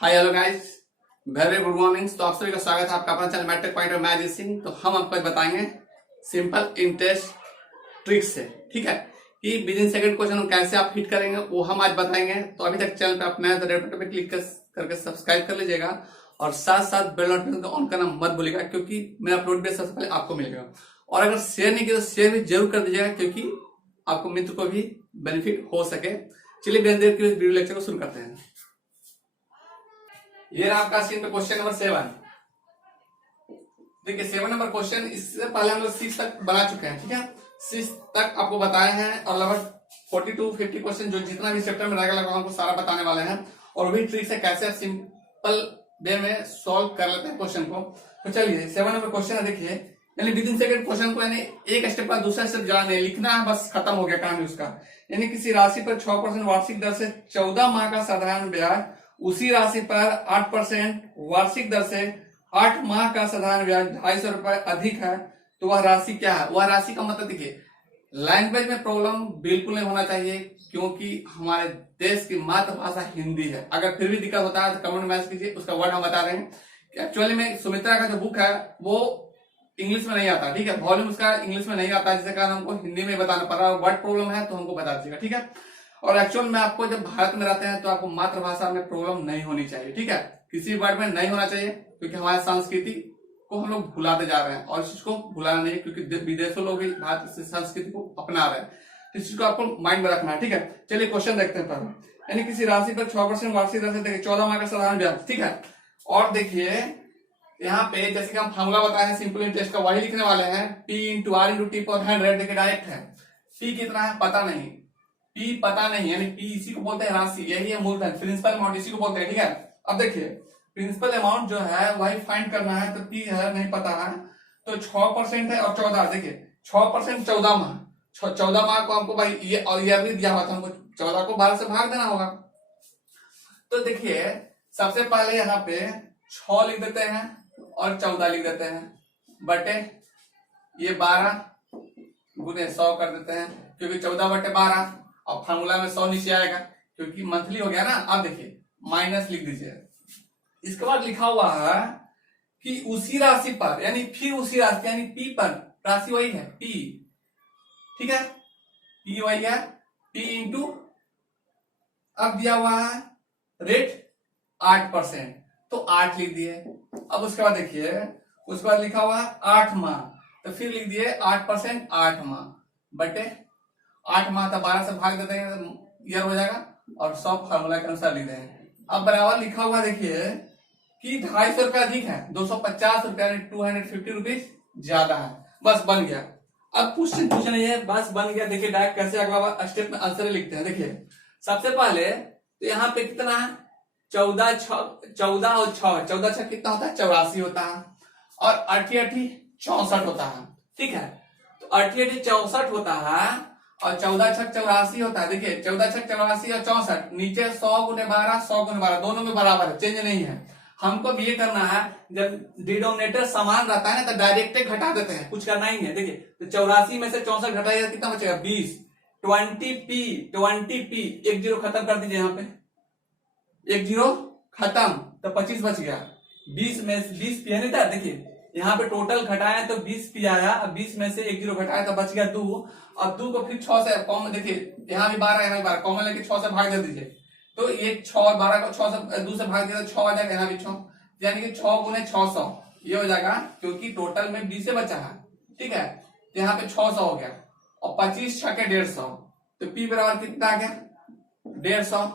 Hi hello guys, very good morning. तो आप सभी का स्वागत है आपका अपना चैनल मैट्रिक पॉइंट और मैं सिंह। तो हम आपको बताएंगे सिंपल इंटरेस्ट ट्रिक्स से, ठीक है, कि विद इन सेकंड क्वेश्चन कैसे आप हिट करेंगे वो हम आज बताएंगे। तो अभी तक चैनल पे आप नए तो रेड बटन पे क्लिक करके सब्सक्राइब कर लीजिएगा और साथ साथ बेल नोटिफिकेशन को ऑन करना मत भूलिएगा, क्योंकि मेरा अपलोड भी सबसे पहले आपको मिलेगा। और अगर शेयर नहीं किया तो शेयर भी जरूर कर दीजिएगा, क्योंकि आपको मित्र को भी बेनिफिट हो सके। चलिए बिना देर के वीडियो लेक्चर को शुरू करते हैं। ये रहा आपका स्क्रीन पे क्वेश्चन नंबर 7। देखिए 7 नंबर क्वेश्चन, इससे पहले हम लोग 6 तक बना चुके हैं, ठीक है। 6 तक आपको बताए हैं और लगभग 40 to 50 क्वेश्चन जो जितना भी चैप्टर में रहेगा लगभग हमको सारा बताने वाले हैं। और वही ट्रिक है कैसे आप सिंपल वे में सॉल्व कर लेते हैं क्वेश्चन को। तो चलिए 7 नंबर क्वेश्चन है, देखिए यानी विद इन सेकंड क्वेश्चन को यानी एक स्टेप का दूसरा स्टेप जाने लिखना है, बस खत्म हो गया काम उसका। यानी किसी राशि पर 6% वार्षिक दर से 14 माह का साधारण ब्याज, उसी राशि पर 8% वार्षिक दर से 8 माह का साधारण ब्याज 250 रुपए अधिक है, तो वह राशि क्या है। वह राशि का मतलब देखिए, लैंग्वेज में प्रॉब्लम बिल्कुल नहीं होना चाहिए, क्योंकि हमारे देश की मातृभाषा हिंदी है। अगर फिर भी दिक्कत होता है तो कमेंट मैसेज कीजिए, उसका वर्ड हम बता रहे हैं। एक्चुअली में सुमित्रा का जो बुक है वो इंग्लिश में नहीं आता, ठीक है, वॉल्यूम उसका इंग्लिश में नहीं आता, जिसके कारण हमको हिंदी में बताना पड़ रहा है। वर्ड प्रॉब्लम है तो हमको बता दीजिएगा, ठीक है। और एक्चुअल में आपको जब भारत में रहते हैं तो आपको मातृभाषा में प्रॉब्लम नहीं होनी चाहिए, ठीक है, किसी वर्ड में नहीं होना चाहिए, क्योंकि हमारे संस्कृति को हम लोग भुलाते जा रहे हैं और इस चीज को भुलाना नहीं, क्योंकि विदेशों लोग भी भारत से संस्कृति को अपना रहे हैं। इस चीज को आपको माइंड में रखना है, ठीक है। चलिए क्वेश्चन देखते हैं पहले। यानी किसी राशि पर 6% वार्षिक दर से देखिए 14 माह का साधारण ब्याज, ठीक है। और देखिए यहाँ पे जैसे कि हम फॉर्मूला बताए हैं सिंपल इंटरेस्ट का, वही लिखने वाले हैं। P into R into T पर 100, देखिए डायरेक्ट है। P कितना है पता नहीं, P पता नहीं, यानी P इसी को बोलते हैं राशि, यही है मूलधन, प्रिंसिपल अमाउंट इसी को बोलते हैं, ठीक है। अब देखिए प्रिंसिपल अमाउंट जो है वही फाइंड करना है, तो P है नहीं पता है, तो 6% है और 14, देखिए 6% 14 माह, 14 माह को हमको भाई ये और ईयर भी दिया हुआ था, हमको 14 को 12 से भाग देना होगा। तो देखिए सबसे पहले यहाँ पे 6 लिख देते हैं और 14 लिख देते हैं, बटे ये 12 गुने 100 कर देते हैं, क्योंकि 14 बटे 12 और फार्मूला में 100 नीचे आएगा, क्योंकि मंथली हो गया ना। अब देखिए माइनस लिख दीजिए। इसके बाद लिखा हुआ है कि उसी राशि पर, यानी फिर उसी राशि, यानी P पर, राशि वही है P, ठीक है, P वही है P इंटू, अब दिया हुआ है रेट 8%, तो 8 लिख दिए। अब उसके बाद देखिए उसके बाद लिखा हुआ है 8 माह, तो फिर लिख दिए 8% 8 माह बटे 8 माह, तो 12 से भाग देते हैं ईयर हो जाएगा और 100 फार्मूला के अनुसार लिख देंगे। अब बराबर लिखा हुआ देखिए कि 250 रुपए अधिक है, 250 रुपया 250 रुपीज ज्यादा है, बस बन गया। अब क्वेश्चन पूछ नहीं है, बस बन गया। देखिए डायरेक्ट कैसे अगला स्टेप में आंसर लिखते हैं। देखिए सबसे पहले तो यहाँ पे कितना है 14 और 6, 14 6 कितना होता है 84 होता है, और 8 64 होता है, ठीक है। तो 8 64 होता है और 14 6 84 होता है। देखिए 14 6 84 और 64 नीचे 100 गुने 12 100 गुने 12 दोनों में बराबर है, चेंज नहीं है। हमको भी ये करना है, जब डिनोमिनेटर समान रहता है ना तो डायरेक्ट घटा देते हैं, कुछ करना ही नहीं है। देखिए तो 84 में से 64 घटाइए कितना बचेगा 20, 20p, एक जीरो खत्म कर दीजिए, यहाँ पे एक जीरो खत्म, तो 25 बच गया। 20 में 20 पी है नहीं था, देखिए यहाँ पे टोटल घटाया तो 20 पी आया, अब 20 में से एक जीरो घटाया तो बच गया 2। अब 2 को फिर 6 से कॉमन, देखिए यहाँ भी 12 यहाँ भी 12 कॉमन लेके 6 से भाग दे दीजिए, तो ये 6 और 12 को 6 से 2 से भाग दिया तो 6 आ जाएगा, यहाँ भी 6, यानी कि 6 गुने 600 ये हो जाएगा, क्योंकि टोटल में 20 से बचा है, ठीक है। तो यहाँ पे 600 हो गया और 25 6 के 150, तो पी बराबर कितना आ गया 150,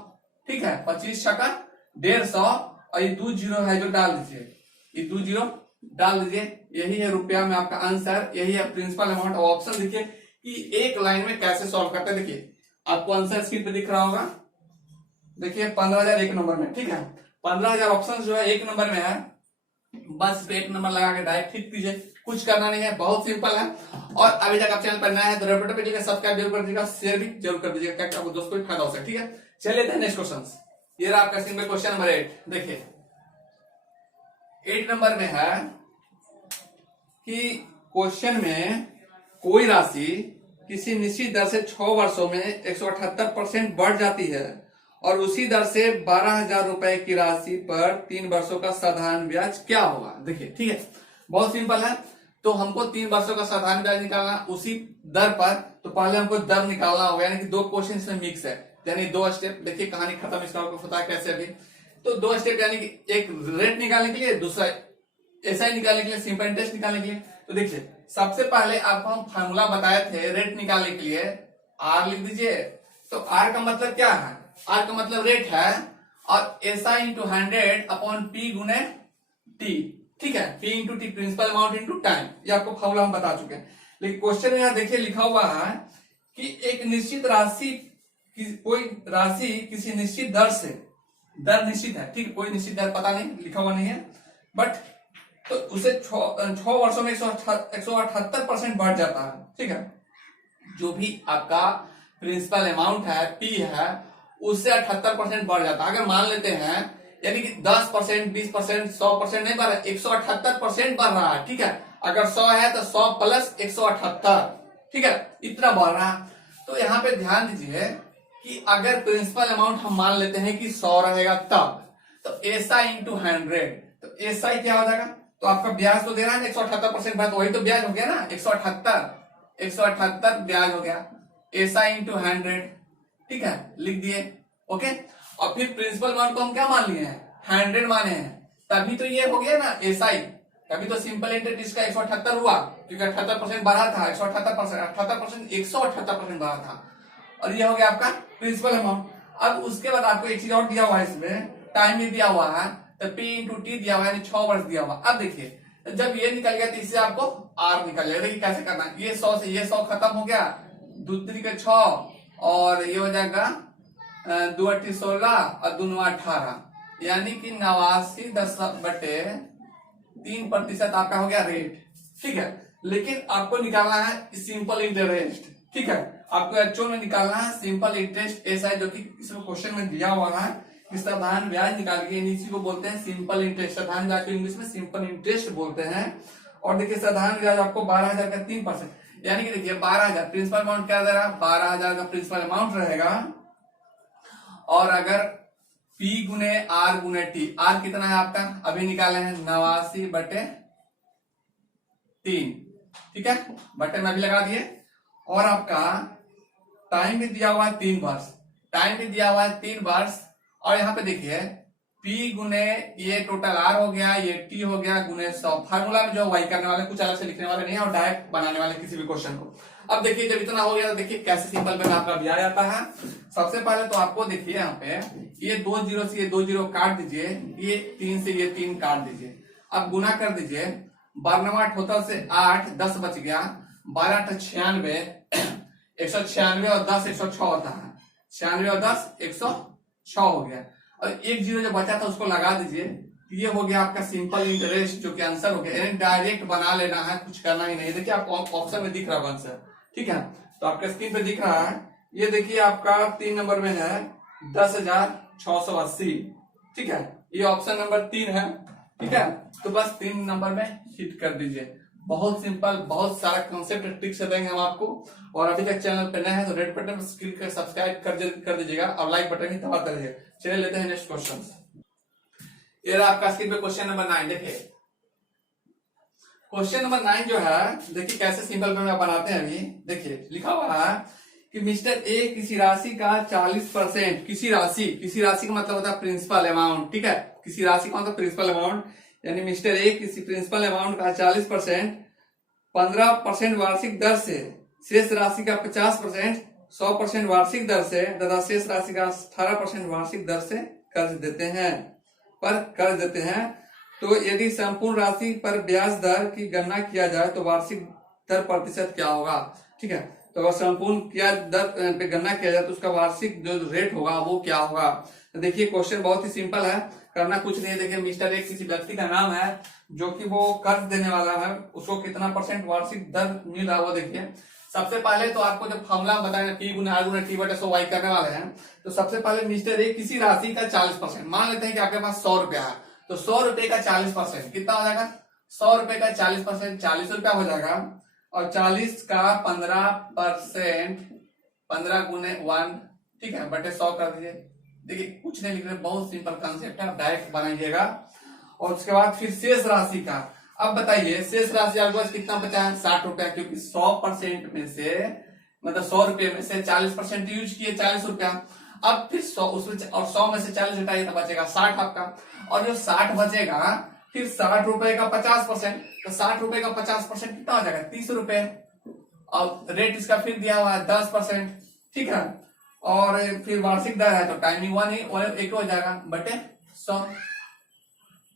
ठीक है। 25 छक्का 150 और ये 2 जीरो है जो डाल दीजिए, ये 2 जीरो डाल दीजिए, यही है रुपया में आपका आंसर, यही है प्रिंसिपल अमाउंट। और ऑप्शन देखिए कि एक लाइन में कैसे सॉल्व करते हैं। देखिए आपको आंसर स्क्रीन पे दिख रहा होगा, देखिए 15,000 एक नंबर में, ठीक है। 15,000 ऑप्शन जो है एक नंबर में है, बस पे एक नंबर लगा के डायरेक्ट ठीक कीजिए, कुछ करना नहीं है, बहुत सिंपल है। और अभी तक आप चैनल पर नया है तो रेड बटन पे क्लिक सब्सक्राइब जरूर कर दीजिएगा, शेयर भी जरूर कर दीजिएगा, ताकि आपको दोस्तों को फायदा हो सके, ठीक है। चलिए नेक्स्ट क्वेश्चन, ये रहा आपका स्क्रीन पे क्वेश्चन नंबर 8। देखिए 8 नंबर में है कि क्वेश्चन में कोई राशि किसी निश्चित दर से 6 वर्षों में 178% बढ़ जाती है और उसी दर से 12,000 रुपए की राशि पर 3 वर्षों का साधारण ब्याज क्या होगा। देखिए ठीक है, बहुत सिंपल है। तो हमको 3 वर्षों का साधारण ब्याज निकालना उसी दर पर, तो पहले हमको दर निकालना होगा, यानी कि दो क्वेश्चन इसमें मिक्स है, यानी दो स्टेप। देखिए कहानी खत्म, इसका आपको पता है कैसे अभी। तो दो स्टेप, यानी कि एक रेट निकालने के लिए, दूसरा एसआई निकालने के लिए, सिंपल इंटरेस्ट निकालने के लिए। तो देखिए सबसे पहले आपको हम फार्मूला बताए थे रेट निकालने के लिए, आर लिख दीजिए। तो आर का मतलब क्या है, आर का मतलब रेट है, और एसआई इंटू 100 अपॉन पी गुने टी, ठीक है, P into T principal amount into time, ये आपको फार्मूला हम बता चुके हैं। लेकिन क्वेश्चन में यहाँ देखिए लिखा हुआ है कि एक निश्चित राशि, कोई राशि किसी निश्चित दर से, दर निश्चित है, ठीक है, कोई निश्चित दर पता नहीं, लिखा हुआ नहीं है, बट तो उसे 6 वर्षों में 178% बढ़ जाता है, ठीक है। जो भी आपका प्रिंसिपल अमाउंट है, पी है, उससे 78% बढ़ जाता है। अगर मान लेते हैं यानी कि 10%, 20%, 100% नहीं बढ़ रहा, 178% बढ़ रहा है, ठीक है। अगर 100 है तो 100 प्लस 178, ठीक है, इतना बढ़ रहा है। तो यहाँ पे ध्यान दीजिए कि अगर प्रिंसिपल अमाउंट हम मान लेते हैं कि 100 रहेगा तब, तो एसआई इंटू 100, तो एसआई क्या हो जाएगा, तो आपका ब्याज तो दे रहा है 178% तो वही तो ब्याज हो गया ना, 178 ब्याज हो गया, एसआई इंटू 100, ठीक है, लिख दिए, ओके। और फिर प्रिंसिपल अमाउंट को हम क्या मान लिए हैं, 100 माने हैं, तभी तो ये हो गया ना एसआई, तभी तो सिंपल इंटरेस्ट इसका 178 हुआ, क्योंकि 78% बढ़ा था, 178% बढ़ा था, और ये हो गया आपका प्रिंसिपल अमाउंट। अब उसके बाद आपको एक चीज और दिया हुआ है, इसमें टाइम भी दिया हुआ है, तो पी इंटू टी दिया हुआ है, यानी 6 वर्ष दिया हुआ। अब देखिए जब ये निकल गया तो इससे आपको आर निकल जाएगा। देखिए कैसे करना है, ये 100 से ये 100 खत्म हो गया, दूसरी के 6, और ये हो जाएगा 2 8 16 और 2 9 18, यानी कि 89/10/3% आपका हो गया रेट, ठीक है। लेकिन आपको निकालना है सिंपल इंटरेस्ट, ठीक है, आपको एक्चुअल में निकालना है सिंपल इंटरेस्ट ऐसा है, जो कि इसमें क्वेश्चन में दिया हुआ है कि साधारण ब्याज निकाल के, इसी को बोलते हैं सिंपल इंटरेस्ट। साधारण ब्याज को इंग्लिश में सिंपल इंटरेस्ट बोलते हैं। और देखिए साधारण ब्याज आपको 12,000 का 3%, यानी कि देखिए 12,000 प्रिंसिपल अमाउंट क्या दे रहा है, 12,000 का प्रिंसिपल अमाउंट रहेगा, और अगर P गुने R गुने T, R कितना है आपका अभी निकाले हैं 89/3, ठीक है, बटे में भी लगा दिए। और आपका टाइम भी दिया हुआ है 3 वर्ष, टाइम भी दिया हुआ है 3 वर्ष। और यहाँ पे देखिए P गुने ये टोटल R हो गया, ये T हो गया, गुने 100। फार्मूला में जो वही करने वाले, कुछ अलग से लिखने वाले नहीं है, और डायरेक्ट बनाने वाले किसी भी क्वेश्चन को। अब देखिए जब इतना हो गया तो देखिए कैसे सिंपल में आपका ब्याज आता है। सबसे पहले तो आपको देखिए यहाँ पे ये 2 0 से ये 2 0 काट दीजिए, ये 3 से ये 3 काट दीजिए, अब गुना कर दीजिए, 12 8 से 8 10 बच गया, 12 8 96, 196 और 10 106 होता है, 96 और 10 106 हो गया। और एक जीरो जो बचा था उसको लगा दीजिए, ये हो गया आपका सिंपल इंटरेस्ट, जो कि आंसर हो गया। डायरेक्ट बना लेना है, कुछ करना ही नहीं। देखिए आपको ऑप्शन में दिख रहा है आंसर, ठीक है, तो आपके स्क्रीन पे दिख रहा है, ये देखिए आपका 3 नंबर में है 10,680, ठीक है, ये ऑप्शन नंबर 3 है, ठीक है। तो बस 3 नंबर में हिट कर दीजिए। बहुत सिंपल, बहुत सारा कॉन्सेप्ट ट्रिक से देंगे हम आपको। और अभी तक चैनल पे नए हैं तो रेड बटन पर क्लिक कर सब्सक्राइब कर दीजिएगा, और लाइक बटन भी दबा कर दीजिएगा। चलिए लेते हैं नेक्स्ट क्वेश्चन। ये रहा आपका स्क्रीन पे क्वेश्चन नंबर 9। देखिए क्वेश्चन नंबर 9 जो है, देखिए कैसे सिंपल में बनाते हैं। अभी देखिए लिखा हुआ है कि मिस्टर ए किसी राशि का 40%, किसी राशि का मतलब होता है प्रिंसिपल अमाउंट, ठीक है, किसी राशि का मतलब प्रिंसिपल अमाउंट, यानी मिस्टर ए किसी प्रिंसिपल अमाउंट का 40% 15% वार्षिक दर से, शेष राशि का 50% 100% वार्षिक दर से तथा शेष राशि का 18% वार्षिक दर से कर्ज देते हैं। तो यदि संपूर्ण राशि पर ब्याज दर की गणना किया जाए तो वार्षिक दर प्रतिशत क्या होगा, ठीक है। तो अगर संपूर्ण ब्याज दर पे गणना किया जाए तो उसका वार्षिक जो रेट होगा वो क्या होगा। तो देखिए क्वेश्चन बहुत ही सिंपल है, करना कुछ नहीं है। देखिए मिस्टर एक किसी व्यक्ति का नाम है जो कि वो कर्ज देने वाला है, उसको कितना % वार्षिक दर मिल रहा है वो देखिए। सबसे पहले तो आपको जब फॉर्मूला बताया P गुना R गुना T बटे 100 वाई करने वाले हैं, तो सबसे पहले मिस्टर ए किसी राशि का 40%, मान लेते हैं कि आपके पास 100 रुपया है, तो 100 रुपए का 40% कितना हो जाएगा, 100 रुपए का 40% 40 रुपया हो जाएगा, और 40 का 15% 15 गुने 1, ठीक है, बटे 100 कर दीजिए। देखिए कुछ नहीं लिख रहे, बहुत सिंपल कॉन्सेप्ट है, डायरेक्ट बनाइएगा। और उसके बाद फिर शेष राशि का, अब बताइए शेष राशि आपके पास कितना बचा है, 60 रुपया, क्योंकि 100% में से मतलब 100 रुपये में से 40% यूज किए, 40 रुपया। अब फिर 100 उसमें और 100 में से 40 हटाइए तो बचेगा 60 आपका। और जो 60 बचेगा फिर 60 रुपए का 50%, तो 60 रुपए का 50% कितना हो जाएगा, 30 रुपए। और रेट इसका फिर दिया हुआ है 10%, ठीक है। और फिर वार्षिक दर है तो टाइमिंग 1 ही और 1 हो जाएगा बटे 100।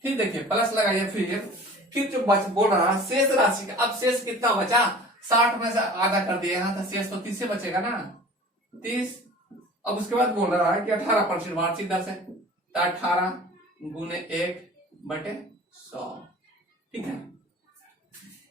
फिर देखिए प्लस लगाइए, फिर जो बोल रहा है शेष राशि का, अब शेष कितना बचा, 60 में से आधा कर दिए यहाँ, तो शेष तो 30 से बचेगा ना, 30। अब उसके बाद बोल रहा है कि 18% वार्षिक दर से, तो 18 गुने 1 बटे 100, ठीक है।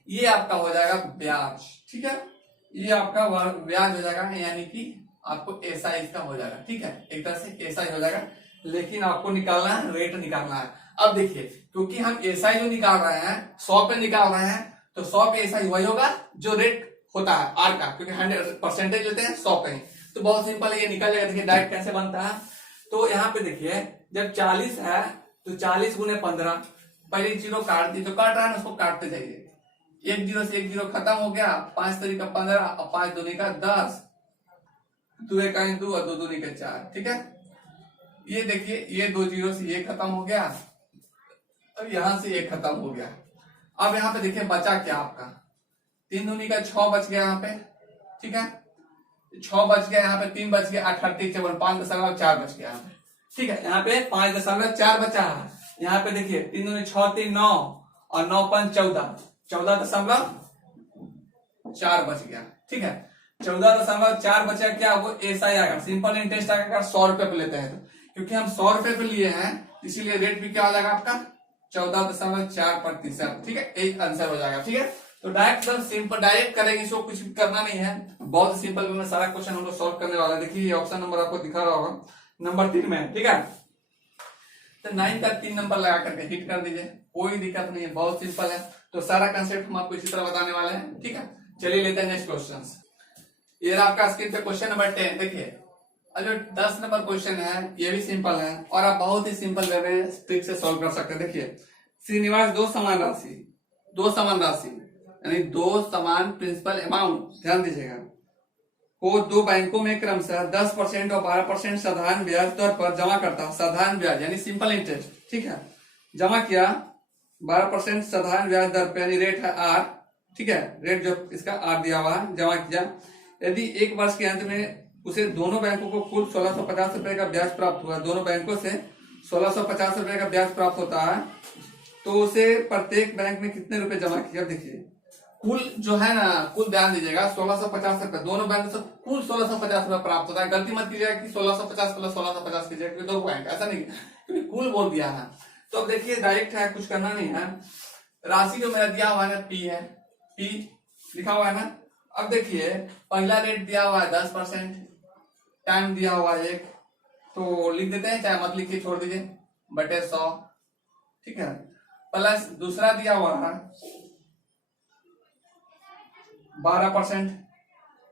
ये आपका हो जाएगा ब्याज, ठीक है, ये आपका ब्याज हो जाएगा, यानी कि आपको ऐसा इसका हो जाएगा, ठीक है, एक तरह से ऐसा ही हो जाएगा। लेकिन आपको निकालना है, रेट निकालना है। अब देखिए क्योंकि हम ऐसा ही जो निकाल रहे हैं 100 पे निकाल रहे हैं, तो 100 पे ऐसा ही वही होगा जो रेट होता है आर का, क्योंकि 100% लेते हैं 100 पे ही, तो बहुत सिंपल है, ये निकल जाएगा। देखिए डायरेक्ट कैसे बनता है, तो यहाँ पे देखिए जब 40 है तो 40 गुने 15, पहले जीरो काट दी, तो काट रहा है ना, उसको काटते जाइए, 1 जीरो से 1 जीरो खत्म हो गया, 5 तरीका 15 और 5 दूनी का 10, 2 एक 2 और 2 दूनी का 4, ठीक है। ये देखिए ये 2 जीरो से ये खत्म हो गया, अब यहां से एक खत्म हो गया। अब यहाँ पे देखिए बचा क्या आपका, 3 दूनी का 6 बच गया यहाँ पे, ठीक है, 6 बच गया यहाँ पे, 3 बच गया, 8 8 54 5.4 बच गया यहाँ पे, ठीक है। यहाँ पे 5.4 बचा है, यहाँ पे देखिए 3 दूनी 6 3 9 और 9 5 14, 14.4 बच गया, ठीक है। 14.4 बचा, क्या वो ऐसा ही आएगा, सिंपल इंटरेस्ट आएगा 100 रुपए पे लेते हैं तो, क्योंकि हम 100 रुपए पे लिए हैं इसीलिए रेट भी क्या हो जाएगा आपका 14.4%, ठीक है, एक आंसर हो जाएगा, ठीक है। तो डायरेक्ट सिंपल डायरेक्ट करेंगे, इसको कुछ भी करना नहीं है, बहुत सिंपल में सारा क्वेश्चन हम लोग सॉल्व करने वाला है। देखिए ये ऑप्शन नंबर आपको दिखा रहा होगा नंबर 3 में, ठीक है। तो 9 तक 3 नंबर लगा करके हिट कर दीजिए, कोई दिक्कत नहीं है, बहुत सिंपल है। तो सारा कंसेप्ट हम आपको इसी तरह बताने वाले हैं, ठीक है। चलिए लेते हैं नेक्स्ट क्वेश्चन। ये आपका स्क्रीन पे क्वेश्चन नंबर 10, देखिए जो 10 नंबर क्वेश्चन है ये भी सिंपल है और आप बहुत ही सिंपल वे में ट्रिक से सॉल्व कर सकते हैं। देखिए श्रीनिवास दो समान राशि यानी 2 समान प्रिंसिपल अमाउंट, ध्यान दीजिएगा, को 2 बैंकों में क्रमशः 10% और 12% साधारण ब्याज दर पर जमा करता है। साधारण ब्याज यानी सिंपल इंटरेस्ट, ठीक है, जमा किया 12% साधारण ब्याज दर पर, यानी रेट है आर, ठीक है, रेट जो इसका आर दिया हुआ है, जमा किया। यदि 1 वर्ष के अंत में उसे दोनों बैंकों को कुल 1650 रुपए का ब्याज प्राप्त हुआ, दोनों बैंकों से 1650 रुपए का ब्याज प्राप्त होता है, तो उसे प्रत्येक बैंक में कितने रुपए जमा किया। देखिए कुल जो है ना, कुल ध्यान दीजिएगा 1650 रुपए, दोनों बैंक से कुल 1650 रुपए प्राप्त होता है। गलती मत कीजिएगा कि 1650 प्लस 1650 कीजिएगा, दो बैंक, ऐसा नहीं, क्योंकि कुल बोल दिया है। तो अब देखिए डायरेक्ट है, कुछ करना नहीं है, राशि जो मेरा दिया हुआ है पी है, पी लिखा हुआ है ना। अब देखिए पहला रेट दिया हुआ है 10%, टाइम दिया हुआ है 1, तो लिख देते हैं, चाहे मत लिख के छोड़ दीजिए, बटे 100, ठीक है, प्लस दूसरा दिया हुआ है 12%,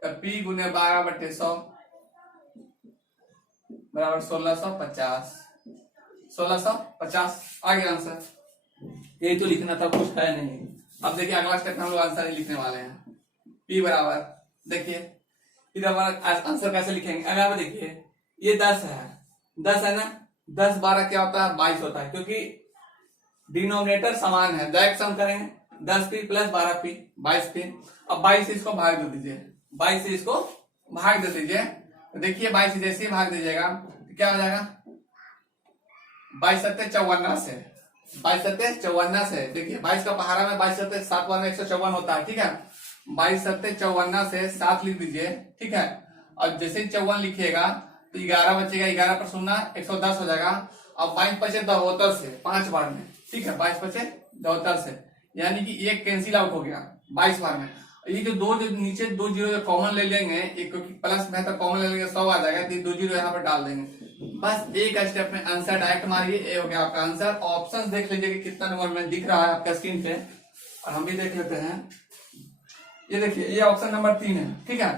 पी गुने 12 बटे 100 बराबर 1650, 1650 आ गया आंसर। यही तो लिखना था, कुछ है नहीं। अब देखिए अगला स्टेप हम लोग आंसर ही लिखने वाले हैं, पी बराबर, देखिए फिर हमारा आंसर कैसे लिखेंगे। अगर देखिए ये 10 है ना, 10 12 क्या होता है 22 होता है, क्योंकि डिनोमिनेटर समान है, डायरेक्ट सम करेंगे 10 पी प्लस 12 पी 22 पी। अब 22 से इसको भाग दे दीजिए, 22 से इसको भाग दे दीजिए, तो देखिए 22 जैसे ही भाग दीजिएगा तो क्या हो जाएगा, 22 सत्ते 54 से, 22 सत्ते 54 से, देखिए 22 का पहाड़ा में 22 सत्ते 7 154 होता है, ठीक है, 22 सत्ते 54 से 7 लिख दीजिए, ठीक है। और जैसे ही 54 लिखिएगा तो 11 बचेगा, 11 पर 0 110 हो जाएगा। अब 22 बचे 72 से 5 बार में, ठीक है, 22 बचे 72 से, यानी कि एक कैंसिल आउट हो गया 22 बार में। ये जो दो जो नीचे 2 जीरो जो कॉमन ले लेंगे, एक क्योंकि प्लस में तो कॉमन ले लेंगे 100 आ जाएगा, तो 2 जीरो यहाँ पर डाल देंगे, बस एक स्टेप में आंसर डायरेक्ट मारिए, ये हो गया आपका आंसर। ऑप्शन देख लीजिए कि कितना नंबर में दिख रहा है आपका स्क्रीन पे, और हम भी देख लेते हैं। ये देखिए ये ऑप्शन नंबर 3 है, ठीक है।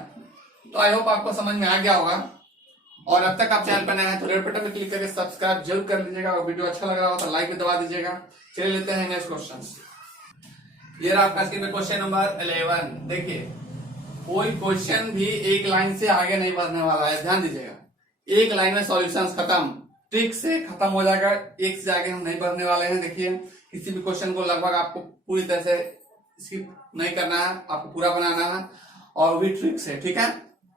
तो आई होप आपको समझ में आ गया होगा। और अब तक आप चैनल पर नए हैं तो रेड बटन में क्लिक करके सब्सक्राइब जरूर कर लीजिएगा, और वीडियो अच्छा लग रहा हो तो लाइक भी दबा दीजिएगा। चलिए लेते हैं नेक्स्ट क्वेश्चन। ये रहा आपका स्क्रीन पे क्वेश्चन नंबर 11। देखिए, कोई क्वेश्चन भी एक लाइन से आगे नहीं बढ़ने वाला है, ध्यान दीजिएगा। एक लाइन में सॉल्यूशंस खत्म, ट्रिक से खत्म हो जाएगा, एक से आगे हम नहीं बढ़ने वाले हैं। देखिए, किसी भी क्वेश्चन को लगभग आपको पूरी तरह से स्किप नहीं करना है, आपको पूरा बनाना है, और भी ट्रिक से, ठीक है,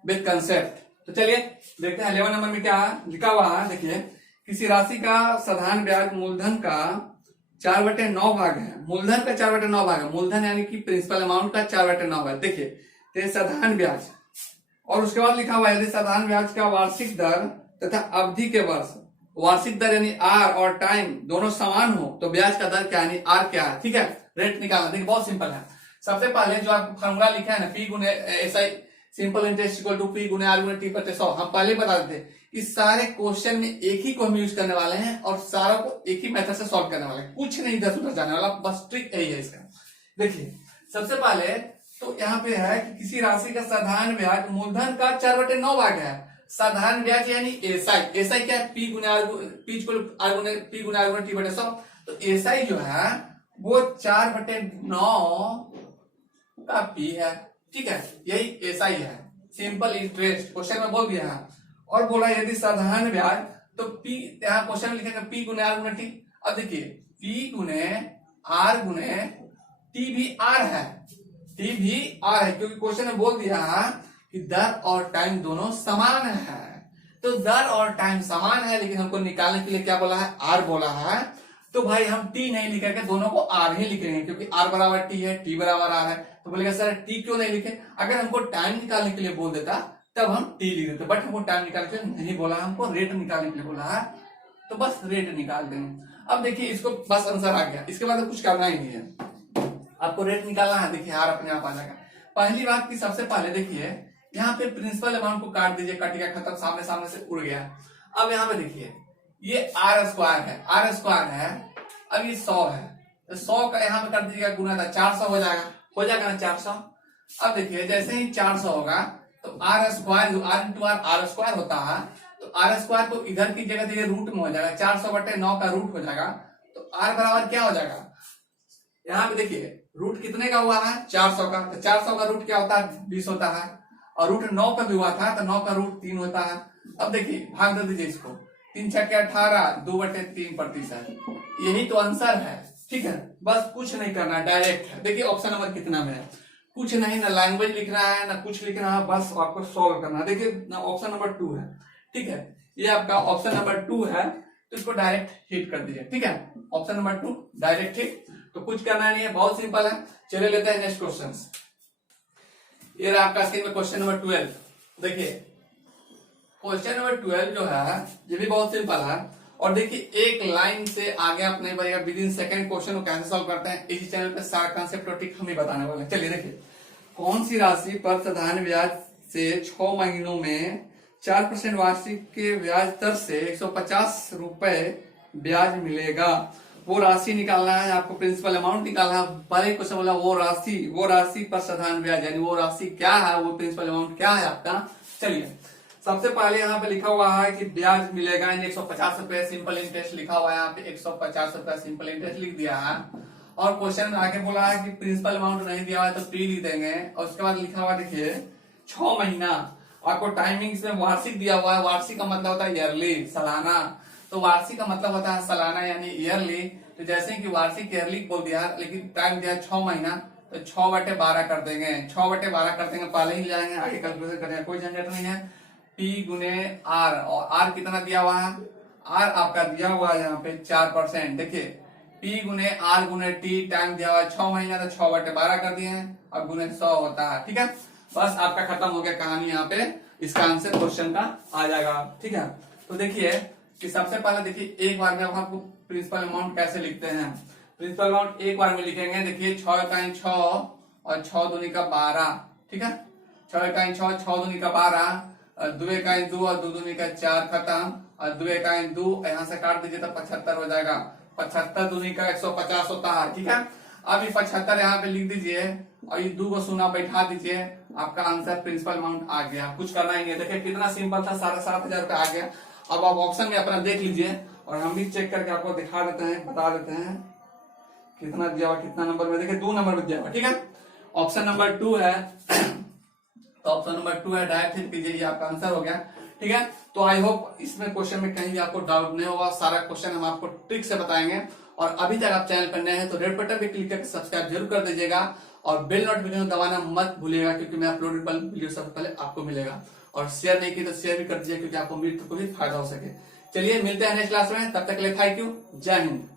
विद कंसेप्ट। तो चलिए देखते हैं 11 नंबर में क्या लिखा हुआ है। देखिए, किसी राशि का साधारण ब्याज मूलधन का 4/9 भाग है। मूलधन का 4/9 भाग है, मूलधन यानी कि प्रिंसिपल अमाउंट का 4/9 भाग। देखिए, तो साधारण ब्याज, और उसके बाद लिखा हुआ है यदि साधारण ब्याज का वार्षिक दर तथा अवधि के वर्ष, वार्षिक दर यानी आर और टाइम दोनों समान हो तो ब्याज का दर क्या यानी आर क्या है, ठीक है, रेट निकालना। देखिए बहुत सिंपल है। सबसे पहले जो आपको फॉर्मूला लिखा है ना, पी गुने SI simple interest equal to P गुने आर गुने टी बटे 100, हम पहले बता देते हैं। इस सारे क्वेश्चन में एक ही को हम यूज करने वाले हैं और सारा को एक ही मेथड से सॉल्व करने वाले हैं, कुछ नहीं इधर उधर जाने वाला, बस ट्रिक यही है इसका। देखिए सबसे पहले तो यहाँ पे है कि किसी राशि का साधारण ब्याज मूलधन का 4/9 भाग है। साधारण ब्याज यानी एसआई, एसआई क्या है, पी गुने आर पी गुने आर गुने टी बटे 100। तो एसआई जो है वो 4/9 का पी है, ठीक है, यही एसआई है, सिंपल इंटरेस्ट, क्वेश्चन में बोल दिया है। और बोला यदि साधारण ब्याज, तो पी यहाँ क्वेश्चन में लिखेंगे पी गुने आर गुने टी। अब देखिए, पी गुने आर गुने टी भी आर है, टी भी आर है, क्योंकि क्वेश्चन में बोल दिया है कि दर और टाइम दोनों समान है। तो दर और टाइम समान है, लेकिन हमको निकालने के लिए क्या बोला है, आर बोला है। तो भाई हम टी नहीं लिखेंगे, दोनों को आर ही लिखेंगे, क्योंकि आर बराबर टी है, टी बराबर आर है। तो बोलेगा सर टी क्यों नहीं लिखे, अगर हमको टाइम निकालने के लिए बोल देता तब हम टी लिख देते, बट हमको टाइम निकालने के लिए नहीं बोला, हमको रेट निकालने के लिए बोला है, तो बस रेट निकाल देंगे। अब देखिए इसको बस आंसर आ गया, इसके बाद कुछ करना ही नहीं है, आपको रेट निकालना है। देखिए आर अपने आप आ जाएगा। पहली बात की सबसे पहले देखिए यहाँ पे प्रिंसिपल अमाउंट को काट दीजिए, कट गया, खत्म, सामने सामने से उड़ गया। अब यहाँ पे देखिए ये आर स्क्वायर है, आर स्क्वायर है, अब ये 100 है, तो 100 का यहाँ पे कर दीजिएगा गुना, था 400 हो जाएगा ना 400। अब देखिए जैसे ही 400 होगा तो आर स्क्वायर, जो आर इंटू आर स्क्वायर होता है, तो आर स्क्वायर को इधर की जगह देखिए रूट में हो जाएगा, 400/9 का रूट हो जाएगा, तो आर बराबर क्या हो जाएगा, यहाँ पे देखिए रूट कितने का हुआ है, 400 का, तो 400 का रूट क्या होता है, 20 होता है, और रूट 9 का भी हुआ था, तो 9 का रूट 3 होता है। अब देखिए भाग दे दीजिए इसको, 3 छक्के 18, 2/3%, यही तो आंसर है, ठीक है, बस कुछ नहीं करना, डायरेक्ट है। देखिए ऑप्शन नंबर कितना में है, कुछ नहीं, ना लैंग्वेज लिख रहा है ना कुछ लिख रहा है, बस आपको सॉल्व करना है। देखिए ना ऑप्शन नंबर 2 है, ठीक है, ये आपका ऑप्शन नंबर 2 है, तो इसको डायरेक्ट हिट कर दीजिए, ठीक है, ऑप्शन नंबर 2 डायरेक्ट हिट, तो कुछ करना नहीं है, बहुत सिंपल है। चलिए लेते हैं नेक्स्ट क्वेश्चन। ये रहा आपका स्क्रीन में क्वेश्चन नंबर 12। देखिए क्वेश्चन नंबर 12 जो है ये भी बहुत सिंपल है, और देखिए एक लाइन से आगे आप नहीं बढ़ेगा, विद इन सेकंड क्वेश्चन को कैसे सॉल्व करते हैं इसी चैनल पे सारा कांसेप्ट और ट्रिक हम ही बताने वाले हैं। चलिए देखिए, कौन सी राशि पर साधारण ब्याज से 6 महीनों में 4% वार्षिक के ब्याज दर से 150 रुपए ब्याज मिलेगा, वो राशि निकालना है आपको, प्रिंसिपल अमाउंट निकालना है। पहले क्वेश्चन बोला वो राशि पर साधारण ब्याज, यानी वो राशि क्या है, वो प्रिंसिपल अमाउंट क्या है आपका। चलिए सबसे पहले यहाँ पे लिखा हुआ है कि ब्याज मिलेगा 150 रुपए, सिंपल इंटरेस्ट लिखा हुआ है यहाँ पे, 150 रुपए सिंपल इंटरेस्ट लिख दिया है। और क्वेश्चन में आगे बोला है कि प्रिंसिपल अमाउंट नहीं दिया हुआ है तो टी लिख देंगे, और उसके बाद लिखा हुआ देखिए 6 महीना, आपको टाइमिंग इसमें वार्षिक दिया हुआ है, वार्षिक का मतलब होता है ईयरली, सालाना, तो वार्षिक का मतलब होता है सालाना यानी ईयरली। तो जैसे कि वार्षिक ईयरली बोल दिया, लेकिन टाइम दिया 6 महीना, तो 6/12 कर देंगे, 6/12 कर देंगे, पहले ही जाएंगे, आगे कैलकुलेशन करेंगे, कोई झंझट नहीं है। P गुने आर, और आर कितना दिया हुआ है, आर आपका दिया हुआ है यहाँ पे 4%। देखिए P गुने आर गुने टी, टाइम दिया हुआ है 6 महीना, तो 6/12 कर दिए हैं, अब गुने 100 होता है, ठीक है, बस आपका खत्म हो गया कहानी। यहाँ पे इसका आंसर क्वेश्चन का आ जाएगा, ठीक है। तो देखिए कि सबसे पहले देखिए एक बार में आपको प्रिंसिपल अमाउंट कैसे लिखते हैं, प्रिंसिपल अमाउंट एक बार में लिखेंगे। देखिए 6 × 6 और 6 दूनी का 12, ठीक है, 6 × 6, 6 दूनी का 12, 2 × 2 और 2 दूनी का 4, खत्म, और 2 × 2 यहाँ से काट दीजिए तो 75 हो जाएगा, 75 दूनी का 150 होता है, ठीक है। अब ये 75 यहाँ पे लिख दीजिए और ये 2 को शून्य बैठा दीजिए, आपका आंसर प्रिंसिपल अमाउंट आ गया। कुछ करना ही नहीं, देखिए कितना सिंपल था, 7,500 रुपये आ गया। अब आप ऑप्शन में अपना देख लीजिए और हम भी चेक करके आपको दिखा देते हैं, बता देते हैं कितना दिया हुआ, कितना नंबर में। देखिए 2 नंबर में दिया हुआ, ठीक है। ऑप्शन नंबर 2 है, तो ऑप्शन नंबर 2 है, डायरेक्ट हिट कीजिए, ये आपका आंसर हो गया, ठीक है। तो आई होप इसमें क्वेश्चन में कहीं भी आपको डाउट नहीं होगा, सारा क्वेश्चन हम आपको ट्रिक से बताएंगे। और अभी तक आप चैनल पर नए हैं तो रेड बटन पे क्लिक करके सब्सक्राइब जरूर कर दीजिएगा और बेल नोटिफिकेशन दबाना मत भूलिएगा, क्योंकि मैं अपलोडेड वीडियो सबसे पहले आपको मिलेगा। और शेयर नहीं की तो शेयर भी कर दीजिए, क्योंकि आपको मित्र को भी फायदा हो सके। चलिए मिलते हैं नेक्स्ट क्लास में, तब तक के लिए थैंक यू, जय हिंद।